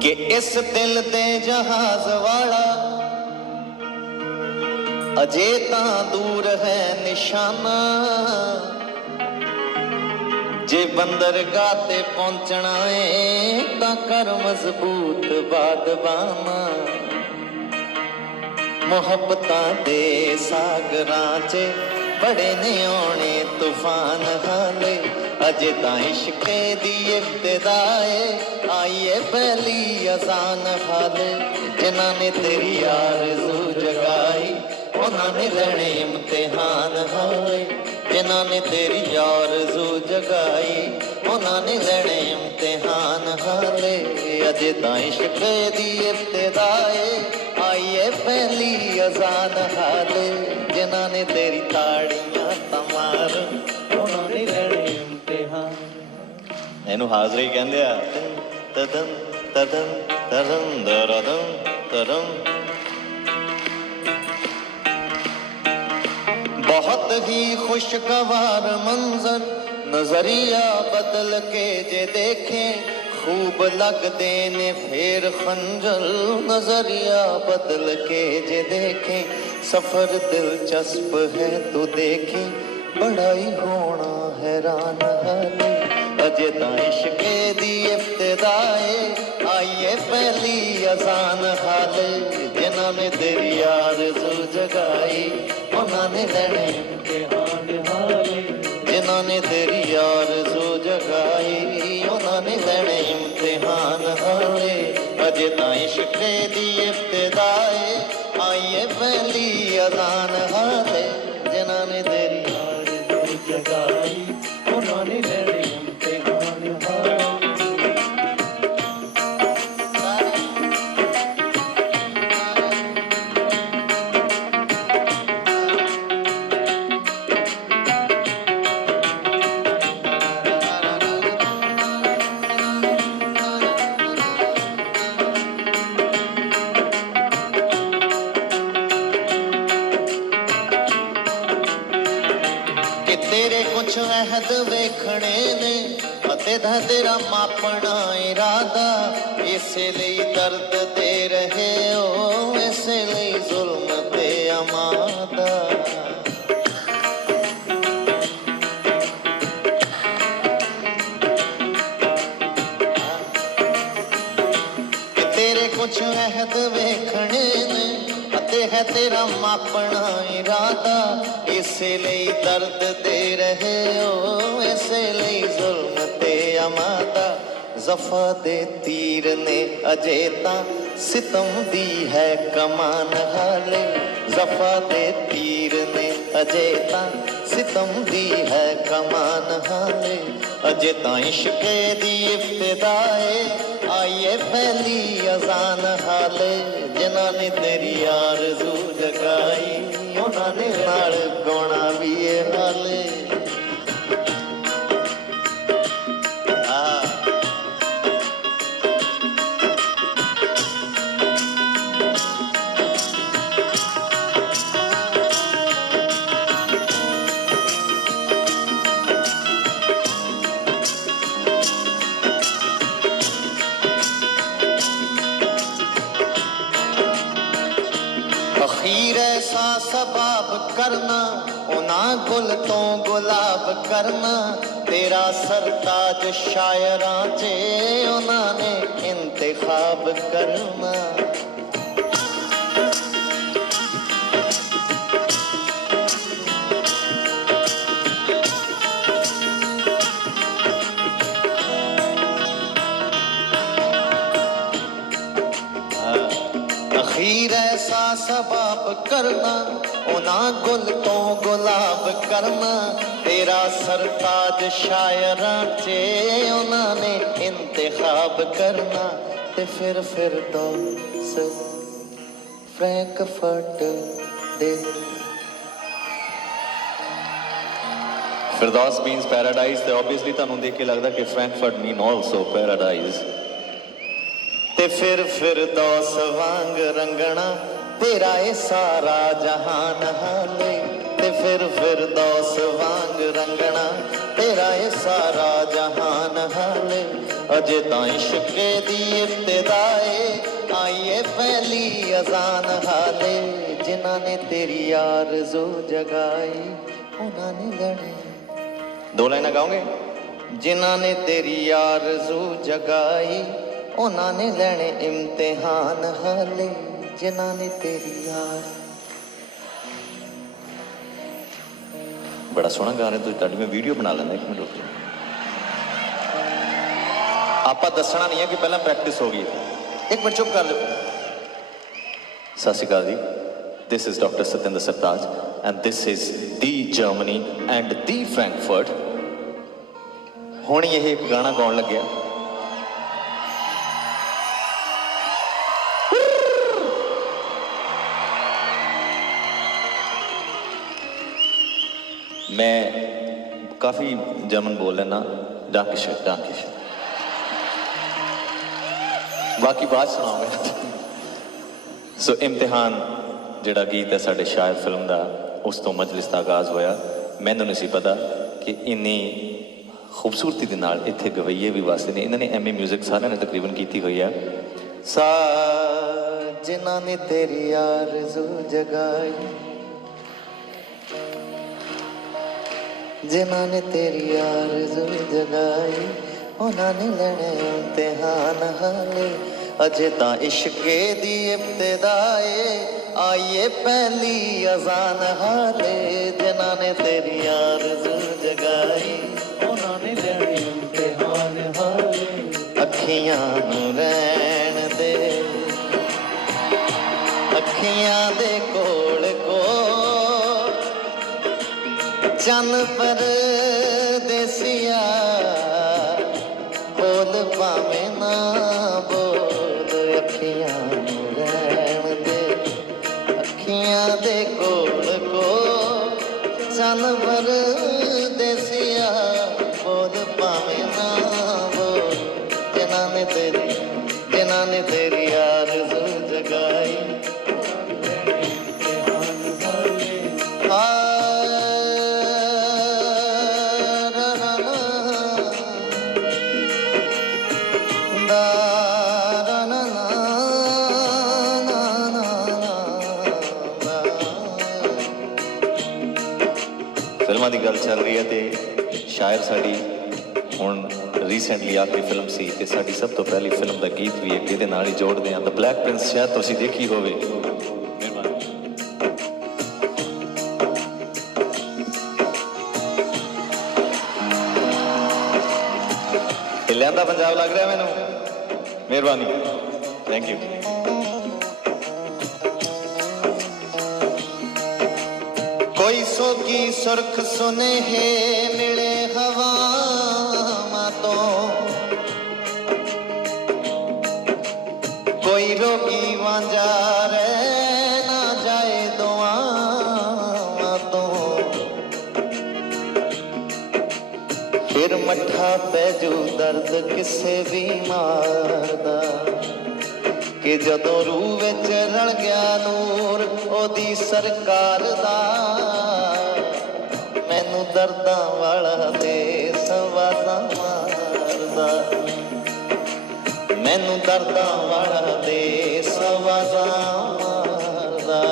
ਕਿ ਇਸ ਦਿਲ ਦੇ ਜਹਾਜ਼ ਵਾਲਾ ਅਜੇ ਤਾਂ ਦੂਰ ਹੈ ਨਿਸ਼ਾਨਾ। ਜੇ ਬੰਦਰਗਾਹ ਤੇ ਪਹੁੰਚਣਾ ਏ, ਤਾਂ ਕਰ ਮਜ਼ਬੂਤ ਬਾਦਬਾਨਾ ਮੁਹੱਬਤਾਂ ਦੇ ਸਾਗਰਾਂ 'ਚ ਬੜੇ ਨੇ ਆਉਣੇ ਤੂਫਾਨ ਹਾਲੇ, ਅਜੇ ਤਾਂ ਇਸ਼ਕੇ ਦੀ ਇਬਤਦਾ ਏ ਆਈਏ ਪਹਿਲੀ ਅਜ਼ਾਨ ਹਾਲੇ, ਜਿਨ੍ਹਾਂ ਨੇ ਤੇਰੀ ਆਰਜ਼ੂ ਜਗਾਈ, ਉਹਨਾਂ ਨੇ ਲੈਣੇ ਇਮਤਿਹਾਨ ਹਾਲੇ। ਜਿਨ੍ਹਾਂ ਨੇ ਤੇਰੀ ਆਰਜ਼ੂ ਜਗਾਈ, ਉਹਨਾਂ ਨੇ ਲੈਣੇ ਇਮਤਿਹਾਨ ਹਾਲੇ। ਅਜੇ ਤਾਂ ਇਸ਼ਕ ਦੀ ਇਬਤਦਾ ਏ ਪਹਿਲੀ ਅਜ਼ਾਨ ਹਾਲੇ, ਜਿਨ੍ਹਾਂ ਨੇ ਤੇਰੀ ਤਾੜੀਆਂ ਤਮਾਰ ਉਹਨਾਂ ਨੇ ਲੈਣੇ ਇਮਤਿਹਾਨ ਇਹਨੂੰ ਹਾਜ਼ਰੀ ਕਹਿੰਦੇ ਆ। ਤਦਨ ਤਦਨ ਤਦਨ ਦਰਦਨ ਤਰਮ ਬਹੁਤ ਹੀ ਖੁਸ਼ਗਵਾਰ ਮੰਜ਼ਰ, ਨਜ਼ਰੀਆ ਬਦਲ ਕੇ ਜੇ ਦੇਖੇ ਖੂਬ ਲੱਗਦੇ ਨੇ, ਫੇਰ ਖੰਜਰ ਨਜ਼ਰੀਆ ਬਦਲ ਕੇ ਜੇ ਦੇਖੇ, ਸਫਰ ਦਿਲਚਸਪ ਹੈ ਤੂੰ ਦੇਖੇ ਬੜਾ ਹੀ ਹੋਣਾ ਹੈਰਾਨ ਹਾਲੇ ਅਜੇ ਤਾਂ ਇਸ਼ਕੇ ਦੀ ਇਫਤਦਾ ਏ ਆਈਏ ਪਹਿਲੀ ਅਜ਼ਾਨ ਹਾਲੇ। ਜਿਨ੍ਹਾਂ ਨੇ ਤੇਰੀ ਯਾਰ ਸੂ ਜਗਾਈ, ਉਹਨਾਂ ਨੇ ਲੈਣੇ ਇਮਤਿਹਾਨ ਅਜੇ ਤਾਂ ਇਸ਼ਕੇ ਦੀ ਇਬਤਦਾ ਏ ਆਈਏ ਅਤੇ ਦਾ ਤੇਰਾ ਮਾਪਣਾ ਇਰਾਦਾ ਇਸੇ ਲਈ ਦਰਦ ਦੇ ਰਹੇ ਹੋ ਇਸੇ ਲਈ ਜ਼ੁਲਮ ਤੇ ਅਮਾਦਾ ਕਿ ਤੇਰੇ ਕੁਛ ਅਹਿਦ ਵੇਖਣੇ ਨੇ ਅਤੇ ਹੈ ਤੇਰਾ ਮਾਪਣਾ ਇਰਾਦਾ ਇਸੇ ਲਈ ਦਰਦ ਦੇ ਰਹੇ ਹੋ ਇਸੇ ਲਈ ਜ਼ੁਲਮ ਤੇ ਅਮਾਦਾ ਜ਼ਫਾ ਦੇ ਤੀਰ ਨੇ ਅਜੇ ਤਾਂ ਸਿਤਮ ਦੀ ਹੈ ਕਮਾਨ ਹਾਲੇ। ਜ਼ਫਾ ਦੇ ਤੀਰ ਨੇ ਅਜੇ ਤਾਂ ਸਿਤਮ ਦੀ ਹੈ ਕਮਾਨ ਹਾਲੇ। ਅਜੇ ਤਾਂ ਇਸ਼ਕੇ ਦੀ ਇਬਤਦਾ ਏ ਆਈਏ ਫੈਲੀ ਅਜ਼ਾਨ ਹਾਲੇ। ਜਿਨ੍ਹਾਂ ਨੇ ਤੇਰੀ ਆਰਜ਼ੂ ਜਗਾਈ, ਉਹਨਾਂ ਨੇ ਨਾਲ ਅਖੀਰ ਐਸਾ ਸਬਾਬ ਕਰਨਾ, ਉਹਨਾਂ ਗੁਲ ਤੋਂ ਗੁਲਾਬ ਕਰਨਾ। ਤੇਰਾ ਸਰਤਾਜ ਸ਼ਾਇਰਾਂ 'ਚ ਉਹਨਾਂ ਨੇ ਇੰਤਖਾਬ ਕਰਨਾ। ਸਬਾਬ ਕਰਨਾ ਉਹਨਾਂ ਗੁਲ ਤੋਂ ਗੁਲਾਬ ਕਰਨਾ। ਤੇਰਾ ਸਰਤਾਜ ਸ਼ਾਇਰਾਂ 'ਚ ਉਹਨਾਂ ਨੇ ਇੰਤਖਾਬ ਕਰਨਾ। ਤੇ ਫਿਰ ਫਿਰ ਦੋਸ ਫ੍ਰੈਂਕਫਰਟ ਦੇ ਫਿਰਦੌਸ ਮੀਨਸ ਪੈਰਾਡਾਈਜ਼ ਤੇ ਆਬਵੀਅਸਲੀ ਤੁਹਾਨੂੰ ਦੇਖ ਕੇ ਲੱਗਦਾ ਕਿ ਫ੍ਰੈਂਕਫਰਟ ਮੀਨ ਆਲਸੋ ਪੈਰਾਡਾਈਜ਼ ਤੇ ਫਿਰ ਫਿਰ ਦੋਸ ਵਾਂਗ ਰੰਗਣਾ ਤੇਰਾ ਏ ਸਾਰਾ ਜਹਾਨ ਹਾਲੇ ਤੇ ਫਿਰ ਫਿਰ ਦੋਸ ਵਾਂਗ ਰੰਗਣਾ ਤੇਰਾ ਏ ਸਾਰਾ ਜਹਾਨ ਹਾਲੇ ਅਜੇ ਤਾਂ ਇਸ਼ਕੇ ਦੀ ਇਬਤਦਾ ਏ, ਆਈਏ ਪਹਿਲੀ ਅਜ਼ਾਨ ਹਾਲੇ ਜਿਨ੍ਹਾਂ ਨੇ ਤੇਰੀ ਆਰਜ਼ੂ ਜਗਾਈ, ਉਹਨਾਂ ਨੇ ਲੜੇ। ਦੋ ਲਾਈਨਾਂ ਗਾਓਗੇ? ਜਿਨ੍ਹਾਂ ਨੇ ਤੇਰੀ ਆਰਜ਼ੂ ਜਗਾਈ, ਉਹਨਾਂ ਨੇ ਲੈਣੇ ਇਮਤਿਹਾਨ ਹਾਲੇ ਜਿਨ੍ਹਾਂ ਨੇ ਤੇਰੀ ਯਾਰ ਬੜਾ ਸੋਹਣਾ ਗਾ ਰਹੇ ਤੁਸੀਂ ਤੁਹਾਡੀ ਮੈਂ ਵੀਡੀਓ ਬਣਾ ਲੈਂਦਾ ਇੱਕ ਮਿੰਟ ਰੁਕ ਜਾਓ। ਆਪਾਂ ਦੱਸਣਾ ਨਹੀਂ ਹੈ ਕਿ ਪਹਿਲਾਂ ਪ੍ਰੈਕਟਿਸ ਹੋ ਗਈ ਇੱਕ ਮਿੰਟ ਚੁੱਪ ਕਰ ਜਾਓ। ਸਤਿ ਸ਼੍ਰੀ ਅਕਾਲ ਜੀ। This is dr satinder sartaj and this is the germany and the frankfurt ਹੁਣ ਇਹ ਗਾਣਾ ਗਾਉਣ ਲੱਗਿਆ। ਮੈਂ ਕਾਫੀ ਜਰਮਨ ਬੋਲ ਲੈਣਾ ਡਾਂਕਿਸ਼ ਡਾਂਕਿਸ਼ ਬਾਕੀ ਬਾਅਦ ਸੁਣਾਉਂਗਾ। ਸੋ ਇਮਤਿਹਾਨ ਜਿਹੜਾ ਗੀਤ ਹੈ ਸਾਡੇ ਸ਼ਾਇਰ ਫਿਲਮ ਦਾ, ਉਸ ਤੋਂ ਮਜਲਿਸ ਦਾ ਆਗਾਜ਼ ਹੋਇਆ। ਮੈਨੂੰ ਨਹੀਂ ਸੀ ਪਤਾ ਕਿ ਇੰਨੀ ਖੂਬਸੂਰਤੀ ਦੇ ਨਾਲ ਇੱਥੇ ਗਵਈਏ ਵੀ ਵਾਸਤੇ ਨੇ। ਇਹਨਾਂ ਨੇ ਐਮਏ 뮤직 ਸਾਰਿਆਂ ਨੇ ਤਕਰੀਬਨ ਕੀਤੀ ਹੋਈ ਹੈ। ਸਾ ਜਿਨ੍ਹਾਂ ਨੇ ਤੇਰੀ ਆਰਜ਼ੂ ਜਗਾਈ ਜਿਨ੍ਹਾਂ ਨੇ ਤੇਰੀ ਆਰਜ਼ੂ ਜਗਾਈ, ਉਹਨਾਂ ਨੇ ਲੈਣੇ ਇਮਤਿਹਾਨ ਹਾਲੇ ਅਜੇ ਤਾਂ ਇਸ਼ਕੇ ਦੀ ਇਬਤਦਾ ਏ ਆਈਏ ਪਹਿਲੀ ਅਜ਼ਾਨ ਹਾਲੇ। ਜਿਨ੍ਹਾਂ ਨੇ ਤੇਰੀ ਆਰਜ਼ੂ ਜਗਾਈ, ਉਹਨਾਂ ਨੇ ਲੈਣੇ ਇਮਤਿਹਾਨ ਹਾਲੇ ਅੱਖੀਆਂ ਨੂੰ ਰਹਿਣ ਦੇ। ਅੱਖੀਆਂ ਦੇ ਕੋਲ ਚੰਨ ਪਰ ਦੇਸੀਆ ਬੋਲ ਪਾਵੇਂ ਨਾ ਫਿਲਮਾਂ ਦੀ ਗੱਲ ਚੱਲ ਰਹੀ ਹੈ ਤੇ ਸ਼ਾਇਰ ਸਾਡੀ ਹੁਣ ਰੀਸੈਂਟਲੀ ਆਖਰੀ ਫਿਲਮ ਸੀ ਤੇ ਸਾਡੀ ਸਭ ਤੋਂ ਪਹਿਲੀ ਫਿਲਮ ਦਾ ਗੀਤ ਵੀ ਇੱਕ ਇਹਦੇ ਨਾਲ ਹੀ ਜੋੜਦੇ ਹਾਂ। ਦ ਬਲੈਕ ਪ੍ਰਿੰਸ ਸ਼ਾਇਦ ਤੁਸੀਂ ਦੇਖੀ ਹੋਵੇ। ਲਿਆਂਦਾ ਪੰਜਾਬ ਲੱਗ ਰਿਹਾ ਮੈਨੂੰ। ਮਿਹਰਬਾਨੀ। ਥੈਂਕ ਯੂ ਕੋਈ ਸੁਰਖ ਸੁਨੇਹੇ ਮਿਲੇ ਹਵਾਵਾਂ ਤੋਂ। ਕੋਈ ਰੋਗੀ ਵਾਂਝਾ ਰਹਿ ਨਾ ਜਾਏ ਦੁਆਵਾਂ ਤੋਂ। ਫਿਰ ਮੱਠਾ ਪੈ ਜੂ ਦਰਦ ਕਿਸੇ ਬਿਮਾਰ ਦਾ ਕਿ ਜਦੋਂ ਰੂਹ ਵਿੱਚ ਰਲ ਗਿਆ ਨੂਰ, ਉਹਦੀ ਸਰਕਾਰ ਦਾ ਦਰਦਾਂ ਵਾਲਾ ਦੇ ਸਵਾਦਾਂ ਮਾਰਦਾ। ਮੈਨੂੰ ਦਰਦਾਂ ਵਾਲਾ ਦੇ ਸਵਾਦਾਂ